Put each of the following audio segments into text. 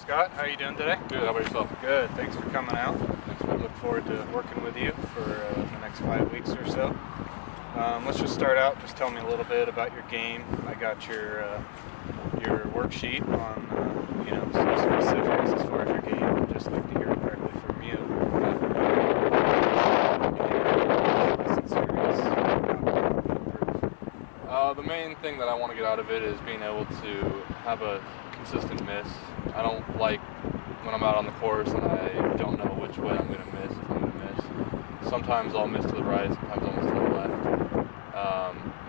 Scott, how are you doing today? Good, how about yourself? Good, thanks for coming out. Thanks. I look forward to working with you for the next 5 weeks or so. Let's just start out. Just tell me a little bit about your game. I got your worksheet on some specifics as far as your game. I'd just like to hear it directly from you. The main thing that I want to get out of it is being able to have a consistent miss. I don't like when I'm out on the course and I don't know which way I'm going to miss, if I'm going to miss. Sometimes I'll miss to the right, sometimes I'll miss to the left.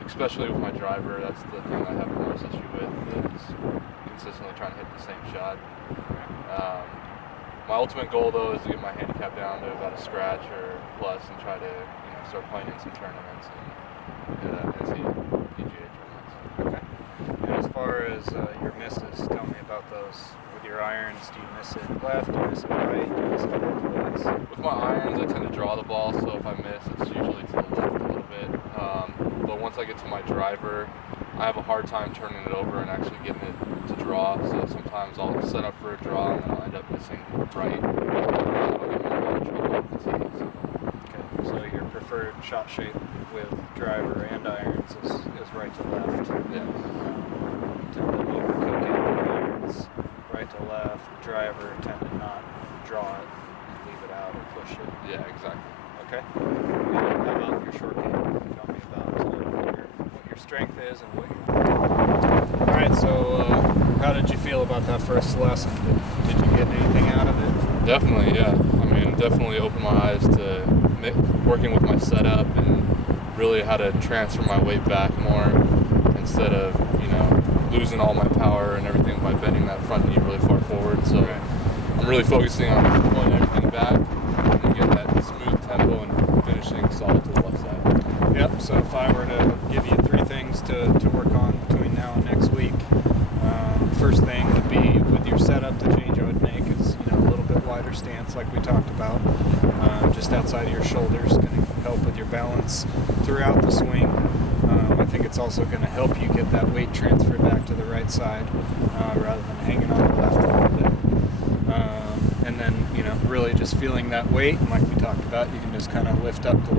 Especially with my driver, that's the thing I have the most issue with, is consistently trying to hit the same shot. My ultimate goal, though, is to get my handicap down to about a scratch or plus and try to start playing in some tournaments and NCAA PGA tournaments. Okay. And as far as your misses, tell me about those. With your irons, do you miss it left, do you miss it right, do you miss it both ways? With my irons, I tend to draw the ball, so if I miss, it's usually to the left a little bit. But once I get to my driver, I have a hard time turning it over and actually getting it to draw. So sometimes I'll set up for a draw and then I'll end up missing right. Okay, so your preferred shot shape with driver and irons is right to left. Yes. You tend to overcook it with irons, right to left. Driver tend to not draw it, leave it out or push it. Yeah, exactly. Okay. And how about your short game? Tell me about what your strength is and what your... All right, so how did you feel about that first lesson? Did you get anything out of it? Definitely, yeah. I mean, definitely opened my eyes to working with my setup and really how to transfer my weight back more instead of, losing all my power and everything by bending that front knee really far forward. So right. I'm really focusing on pulling everything back and getting that smooth tempo and finishing solid to the left side. Yep, so if I were to give you 3 things to work on between now and next week, first thing would be with your setup, the change I would make is a little bit wider stance like we talked about, just outside of your shoulders, going to help with your balance throughout the swing. I think it's also going to help you get that weight transferred back to the right side rather than hanging on the left a little bit. And then, really just feeling that weight, and like we talked about, you can just kind of lift up the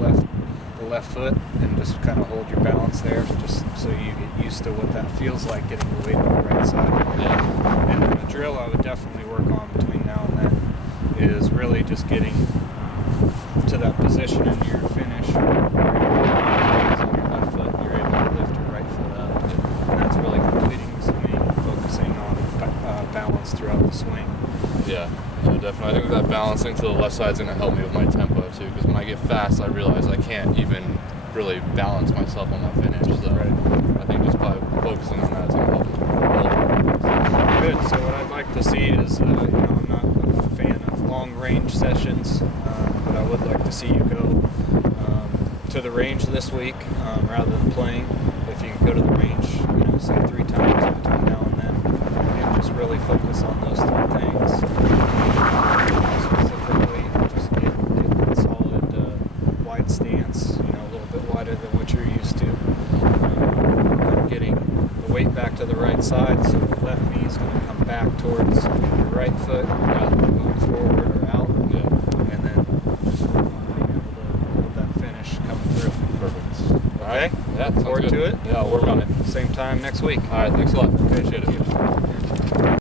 left foot and just kind of hold your balance there, just so you get used to what that feels like, getting the weight on the right side. Yeah. And then the drill I would definitely work on between now and then is really just getting to that position in your finish where your left foot, you're able to lift your right foot up. And that's really completing the swing, focusing on balance throughout the swing. Yeah, definitely. I think that balancing to the left side is going to help me with my tempo too, because when I get fast, I realize I can't even really balance myself on my finish. So I think just by focusing on that is going to help me. Good. So what I'd like to see is, I'm not a fan of long range sessions, but I would like to see you go to the range this week rather than playing. If you can go to the range, say 3 times between now and then, and just really focus on those 3 things. Specifically, just get a solid wide stance, a little bit wider than what you're used to. Getting the weight back to the right side, so the left knee is going to come back towards your right foot, going forward or out. Yeah. And then just work on being able to get that finish coming through. Perfect. Okay? All right. Yeah, Look forward to it. Yeah, I'll work on it. Same time next week. All right, thanks a lot. Okay, Appreciate thank it. you.